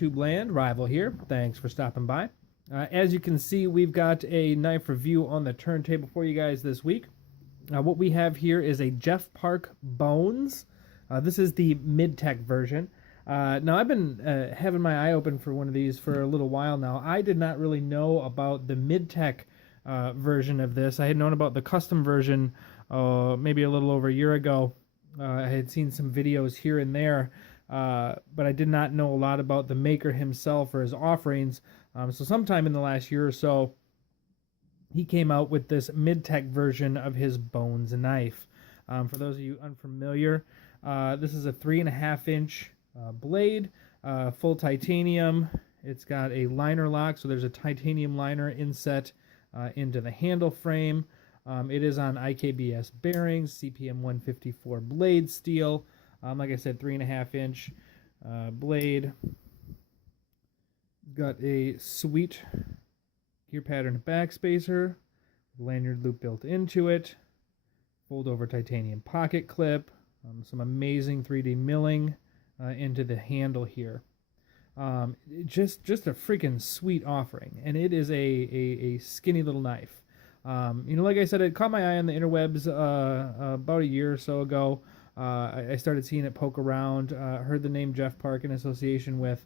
YouTube land, Rival here. Thanks for stopping by. As you can see, we've got a knife review on the turntable for you guys this week. What we have here is a Jeff Park Bones. This is the Midtech version. Now, I've been having my eye open for one of these for a little while now. I did not really know about the Midtech version of this. I had known about the custom version maybe a little over a year ago. I had seen some videos here and there, but I did not know a lot about the maker himself or his offerings. So sometime in the last year or so, he came out with this Midtech version of his Bones knife. For those of you unfamiliar, this is a 3.5-inch blade, full titanium. It's got a liner lock, so there's a titanium liner inset into the handle frame. It is on IKBS bearings, CPM 154 blade steel. Like I said, 3.5-inch blade. Got a sweet gear pattern backspacer, lanyard loop built into it, fold over titanium pocket clip, some amazing 3D milling into the handle here. Just a freaking sweet offering, and it is a skinny little knife. Like I said, it caught my eye on the interwebs about a year or so ago. I started seeing it poke around, heard the name Jeff Park in association with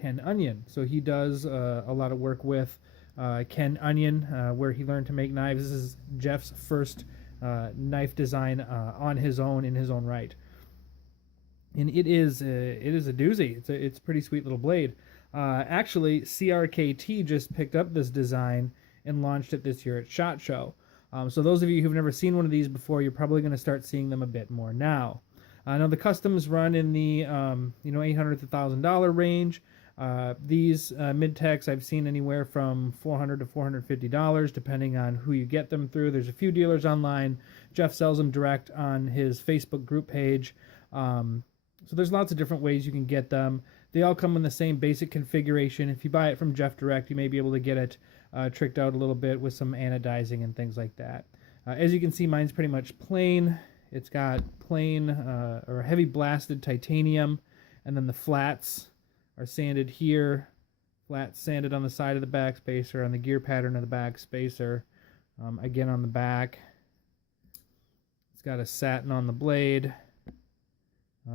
Ken Onion. So he does a lot of work with Ken Onion, where he learned to make knives. This is Jeff's first knife design on his own, in his own right. And it is a doozy. It's a pretty sweet little blade. Actually, CRKT just picked up this design and launched it this year at SHOT Show. So those of you who've never seen one of these before, you're probably going to start seeing them a bit more now. Now the customs run in the $800 to $1,000 range. These Midtechs I've seen anywhere from $400 to $450, depending on who you get them through. There's a few dealers online. Jeff sells them direct on his Facebook group page. So there's lots of different ways you can get them. They all come in the same basic configuration. If you buy it from Jeff direct, you may be able to get it tricked out a little bit with some anodizing and things like that. As you can see, mine's pretty much plain. It's got plain or heavy blasted titanium, and then the flats are sanded here, flats sanded on the side of the backspacer, on the gear pattern of the backspacer, again on the back. It's got a satin on the blade.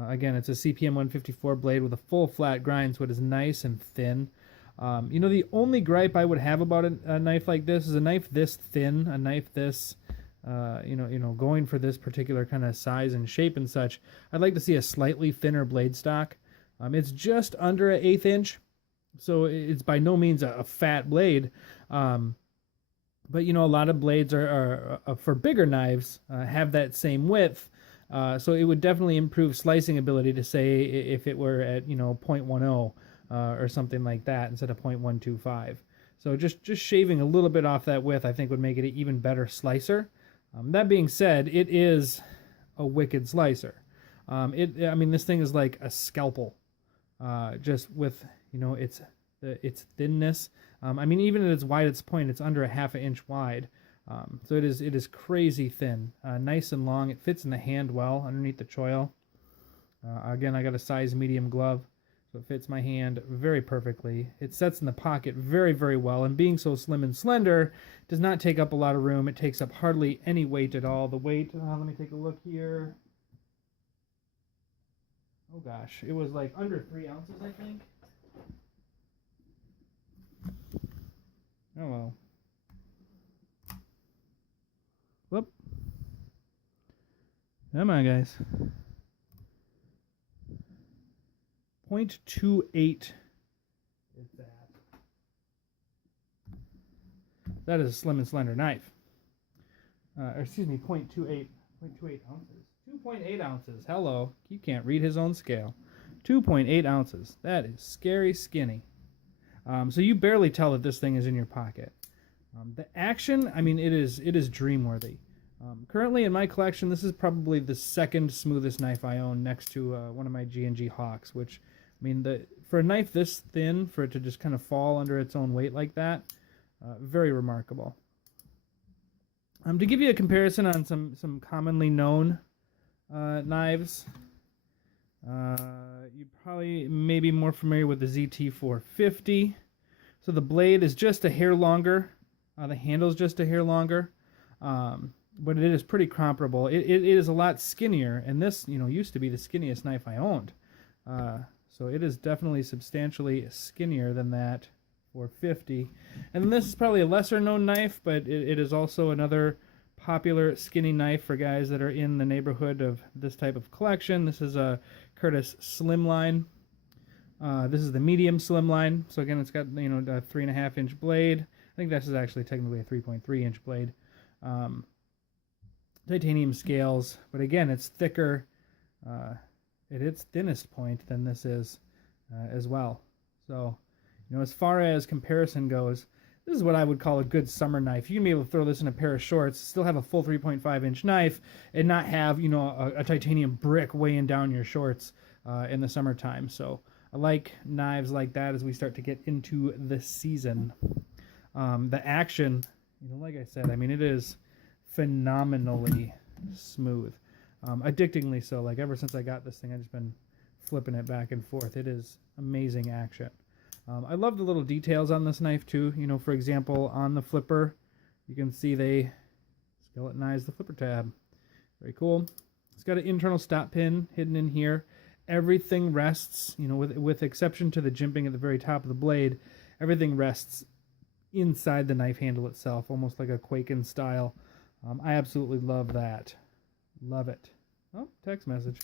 Again, it's a CPM 154 blade with a full flat grind, so it is nice and thin. The only gripe I would have about a knife like this is a knife this thin, a knife this, going for this particular kind of size and shape and such. I'd like to see a slightly thinner blade stock. It's just under an 1/8 inch, so it's by no means a fat blade. But a lot of blades are for bigger knives have that same width. So it would definitely improve slicing ability to say if it were at 0.10 or something like that instead of 0.125. So just shaving a little bit off that width, I think, would make it an even better slicer. That being said, it is a wicked slicer. This thing is like a scalpel, just with its thinness. Even at its widest point, it's under a 1/2 inch wide. So it is crazy thin, nice and long. It fits in the hand well underneath the choil. Again, I got a size medium glove, so it fits my hand very perfectly. It sets in the pocket very, very well, and being so slim and slender, does not take up a lot of room. It takes up hardly any weight at all. The weight, let me take a look here. Oh gosh, it was like under 3 ounces, I think. Oh well. Whoop. Come on, guys. 0.28 is that. That is a slim and slender knife. 0.28 ounces. 2.8 ounces. Hello. You can't read his own scale. 2.8 ounces. That is scary skinny. So you barely tell that this thing is in your pocket. The action, it is dream-worthy. Currently in my collection, this is probably the second smoothest knife I own, next to one of my G&G Hawks, which, for a knife this thin, for it to just kind of fall under its own weight like that, very remarkable. To give you a comparison on some commonly known knives, You probably may be more familiar with the ZT450. So the blade is just a hair longer. The handle is just a hair longer. But it is pretty comparable. It is a lot skinnier, and this, used to be the skinniest knife I owned. So it is definitely substantially skinnier than that 450. And this is probably a lesser known knife, but it is also another popular skinny knife for guys that are in the neighborhood of this type of collection. This is a Curtis Slimline. This is the medium slimline. So again, it's got, a 3.5 inch blade. I think this is actually technically a 3.3 inch blade. Titanium scales, but again, it's thicker at its thinnest point than this is as well. So, as far as comparison goes, this is what I would call a good summer knife. You can be able to throw this in a pair of shorts, still have a full 3.5 inch knife, and not have, a titanium brick weighing down your shorts in the summertime. So I like knives like that as we start to get into the season. The action, like I said, it is phenomenally smooth. Addictingly so. Like, ever since I got this thing, I've just been flipping it back and forth. It is amazing action. I love the little details on this knife too. For example, on the flipper, you can see they skeletonized the flipper tab. Very cool. It's got an internal stop pin hidden in here. Everything rests, with exception to the jimping at the very top of the blade, everything rests inside the knife handle itself, almost like a Quaken style. I absolutely love that. Love it. Oh, text message.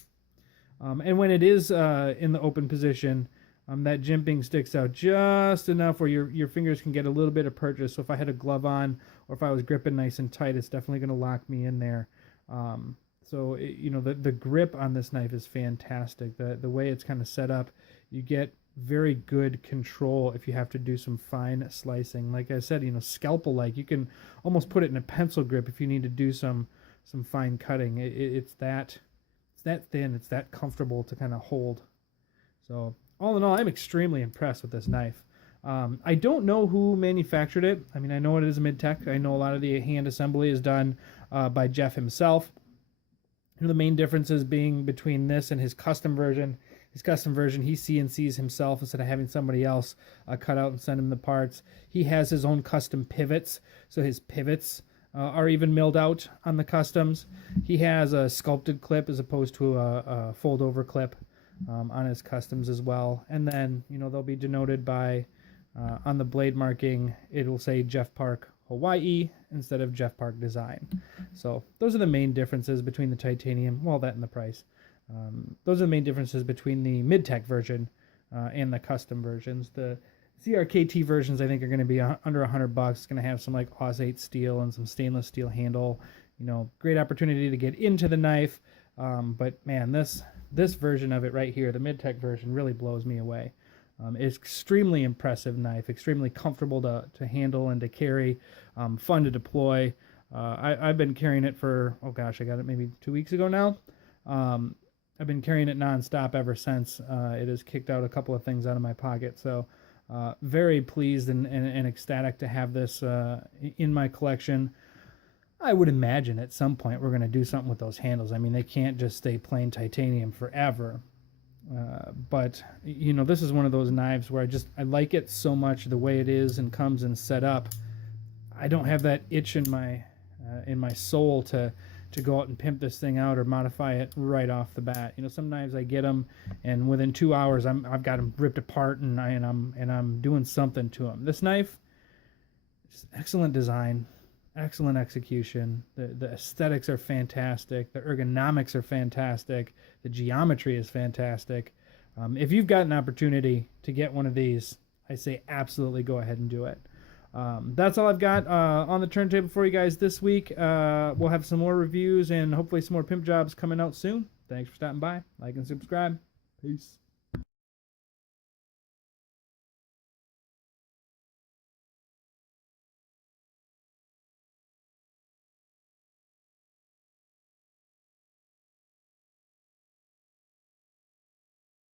And when it is in the open position, that jimping sticks out just enough where your fingers can get a little bit of purchase. So if I had a glove on, or if I was gripping nice and tight, it's definitely going to lock me in there. The grip on this knife is fantastic. The way it's kind of set up, you get very good control if you have to do some fine slicing. Like I said, scalpel-like. You can almost put it in a pencil grip if you need to do some fine cutting. It's that thin. It's that comfortable to kind of hold. So all in all, I'm extremely impressed with this knife. I don't know who manufactured it. I know it is a Midtech. I know a lot of the hand assembly is done by Jeff himself. The main differences being between this and his custom version. His custom version, he CNCs himself instead of having somebody else cut out and send him the parts. He has his own custom pivots, so his pivots are even milled out on the customs. He has a sculpted clip as opposed to a fold-over clip on his customs as well. And then, they'll be denoted by, on the blade marking, it will say Jeff Park Hawaii instead of Jeff Park Design. So those are the main differences between the titanium, well, that and the price. Those are the main differences between the Midtech version and the custom versions. The CRKT versions, I think, are going to be under $100. It's going to have some like Aus-8 steel and some stainless steel handle. Great opportunity to get into the knife. But man, this version of it right here, the Midtech version, really blows me away. It's extremely impressive knife, extremely comfortable to handle and to carry, fun to deploy. I've been carrying it for, I got it maybe 2 weeks ago now. I've been carrying it nonstop ever since. It has kicked out a couple of things out of my pocket. So very pleased and ecstatic to have this in my collection. I would imagine at some point we're going to do something with those handles. They can't just stay plain titanium forever. But this is one of those knives where I like it so much the way it is and comes and set up. I don't have that itch in my soul to go out and pimp this thing out or modify it right off the bat. Some knives I get them and within 2 hours I've got them ripped apart and I'm doing something to them. This knife, just excellent design, excellent execution. The aesthetics are fantastic. The ergonomics are fantastic. The geometry is fantastic. If you've got an opportunity to get one of these, I say absolutely go ahead and do it. That's all I've got on the turntable for you guys this week. We'll have some more reviews and hopefully some more pimp jobs coming out soon. Thanks for stopping by. Like and subscribe. Peace.